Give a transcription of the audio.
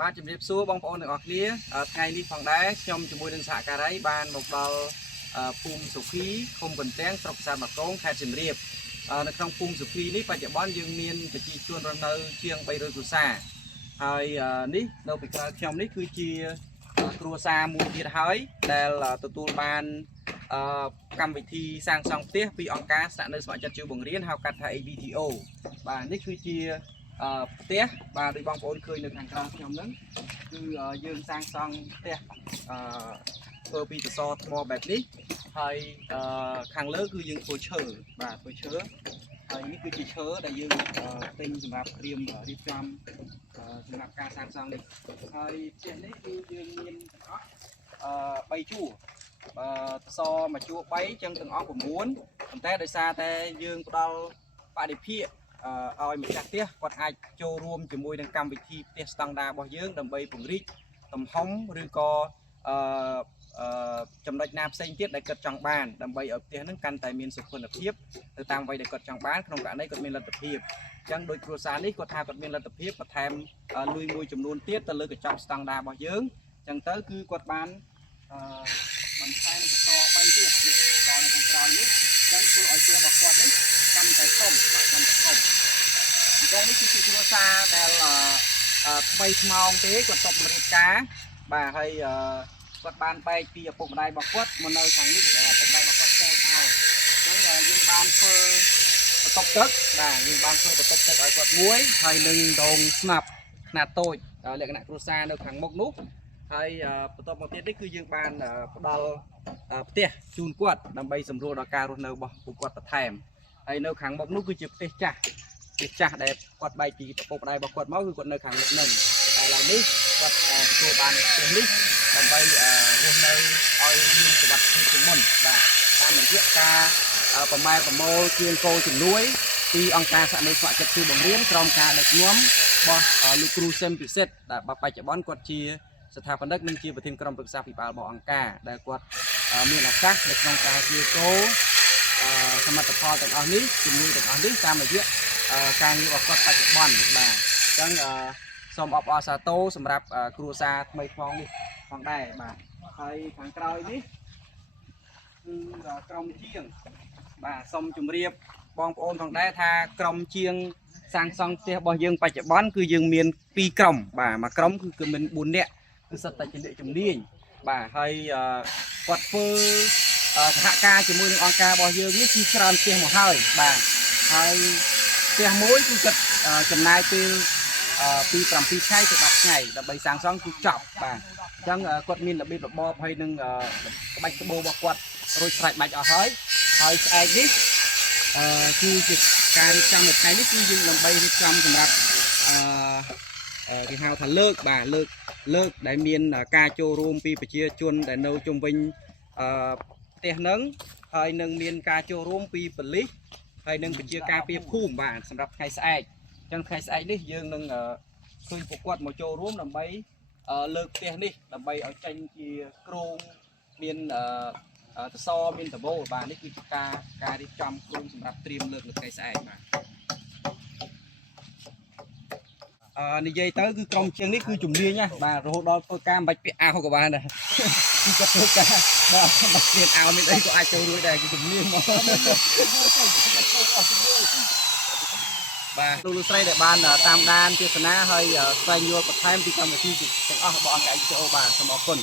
បាទជំរាបសួរបងប្អូនទាំងអស់គ្នាថ្ងៃនេះផងដែរខ្ញុំជាមួយនឹងសហការីបានមកដល់ភូមិសុភីឃុំកន្ទាំងស្រុកប្រាសាទបាគងខេត្តសៀមរាបនៅក្នុងភូមិសុភីនេះបច្ចុប្បន្នយើងមានប្រជាជនរស់នៅជាង300គ្រួសារហើយនេះនៅពីក្រោយខ្ញុំនេះគឺជាគ្រួសារមួយទៀតហើយដែលទទួលបានកម្មវិធីសាងសង់ផ្ទះពីអង្គការស្នាក់នៅស្ម័គ្រចិត្តជួយបង្រៀនហៅកាត់ថា AVTO បាទនេះគឺជាផ្ទះបាទដូចបងប្អូនឃើញនៅខាងក្រោមខ្ញុំហ្នឹងគឺយើងសាងសង់ផ្ទះធ្វើពីសសរថ្មបែបនេះហើយខាងលើគឺយើងធ្វើឈើបាទធ្វើឈើហើយនេះគឺជាឈើដែលយើងទិញសម្រាប់ត្រៀមរៀបចំសម្រាប់ការសាងសង់នេះហើយផ្ទះនេះគឺយើងមានទាំងអស់3ជួរសសរមួយជួរ3ចឹងទាំងអស់9ប៉ុន្តែដោយសារតែយើងផ្ដល់បរិភាគឲ្យម្ចាស់ផ្ទះគាត់អាចចូលរួមជាមួយនឹងកម្មវិធីផ្ទះស្តង់ដាររបស់យើងដើម្បីពង្រីកទំហំឬក៏ចំណុចណាផ្សេងទៀតដែលគាត់ចង់បានដើម្បីឲ្យផ្ទះហ្នឹងកាន់តែមានសុខភាពទៅតាមអ្វីដែលគាត់ចង់បានក្នុងករណីគាត់មានលទ្ធភាពអញ្ចឹងដោយគ្រួសារនេះគាត់ថាគាត់មានលទ្ធភាពបន្ថែមលុយមួយចំនួនទៀតទៅលើកញ្ចប់ស្តង់ដាររបស់យើងអញ្ចឹងទៅគឺគាត់បានបន្ថែមសសរ3ទៀតនេះសសរនៅខាងក្រោយនេះអញ្ចឹងធ្វើឲ្យផ្ទះរបស់គាត់នេះកាន់តែធំបាទកាន់តែធំអញ្ចឹងនេះគឺជាគ្រួសារដែលថ្មីថ្មោងទេគាត់តបរៀបការបាទហើយគាត់បានបែកពីឪពុកម្ដាយរបស់គាត់មកនៅខាងនេះឪពុកម្ដាយរបស់គាត់ចែកឲ្យអញ្ចឹងយើងបានធ្វើបន្ទប់ទឹកបាទយើងបានធ្វើបន្ទប់ទឹកឲ្យគាត់មួយហើយនឹងដងស្នាប់ខ្នាតតូចលក្ខណៈគ្រួសារនៅខាងមុខនោះហើយបន្ទាប់មកទៀតនេះគឺយើងបានផ្ដល់ផ្ទះជូនគាត់ដើម្បីសម្រួលដល់ការរស់នៅរបស់ពួកគាត់បន្ថែមហើយនៅខាងមុខនោះគឺជាផ្ទះចាស់ដែលគាត់បែកពីឪពុកម្ដាយរបស់គាត់មកគឺគាត់នៅខាងមុខហ្នឹងតែឡើយនេះគាត់ទទួលបានផ្ទះនេះដើម្បីរស់នៅឲ្យមានសុវត្ថិភាពជាងមុនបាទតាមរយៈការប្រម៉ែប្រមូលជាងគោជំនួយពីអង្គការសហនៃស្ម័គ្រចិត្តជួយបង្រៀនក្រុមការដឹកនាំរបស់លោកគ្រូសឹមពិសិដ្ឋដែលបច្ចុប្បន្នគាត់ជាស្ថាបនិកនិងជាប្រធានក្រុមប្រឹក្សាភិបាលរបស់អង្គការដែលគាត់មានឱកាសនៅក្នុងការជួយគោសមិទ្ធផលទាំងអស់នេះជំនួយទាំងអស់នេះតាមរយៈការងាររបស់គាត់បច្ចុប្បន្នបាទអញ្ចឹងសូមអបអរសាទរសម្រាប់គ្រួសារថ្មីផងនេះផងដែរបាទហើយខាងក្រោយនេះគឺក្រុមជាងបាទសូមជម្រាបបងប្អូនផងដែរថាក្រុមជាងសាងសង់ផ្ទះរបស់យើងបច្ចុប្បន្នគឺយើងមាន2ក្រុមបាទមួយក្រុមគឺមាន4នាក់គឺសិតតែជាអ្នកជំនាញបាទហើយគាត់ធ្វើសហការជាមួយនឹងអង្គការរបស់យើងនេះគឺច្រើនផ្ទះមកហើយបាទហើយផ្ទះមួយគឺគាត់ចំណាយពេលពី7ថ្ងៃទៅ10ថ្ងៃដើម្បីសាងសង់គឺចប់បាទអញ្ចឹងគាត់មានរបៀបរបបហើយនឹងក្បាច់ក្បូររបស់គាត់រួចស្រេចបាច់អស់ហើយស្អែកនេះគឺជាការរៀបចំនៅថ្ងៃនេះគឺយើងដើម្បីរៀបចំសម្រាប់គេហៅថាលើកបាទលើកដែលមានការចូលរួមពីប្រជាជនដែលនៅជុំវិញផ្ទះហ្នឹងហើយនឹងមានការចូលរួមពីប៉ូលីសហើយនឹងប្រជាការពារភូមិបាទសម្រាប់ថ្ងៃស្អែកអញ្ចឹងថ្ងៃស្អែកនេះយើងនឹងឃើញពួកគាត់មកចូលរួមដើម្បីលើកផ្ទះនេះដើម្បីឲ្យចេញជាគ្រោងមានសសរមានដបូលបាទនេះគឺជាការរៀបចំគ្រោងសម្រាប់ត្រៀមលើកនៅថ្ងៃស្អែកបាទនិយាយទៅគឺក្រុមជាងនេះគឺជំនាញណាបាទរហូតដល់ធ្វើការមិនបាច់ពាក់អាវក៏បានដែរគឺគាត់ធ្វើការបាទបាច់មានអាវមានអីក៏អាចចូលរួចដែរគឺជំនាញមកបាទលោកស្រីដែលបានតាមដានទស្សនាហើយស្វែងយល់បន្ថែមពីកម្មវិធីទាំងអស់របស់អង្គការ AVTO បាទសូមអរគុណ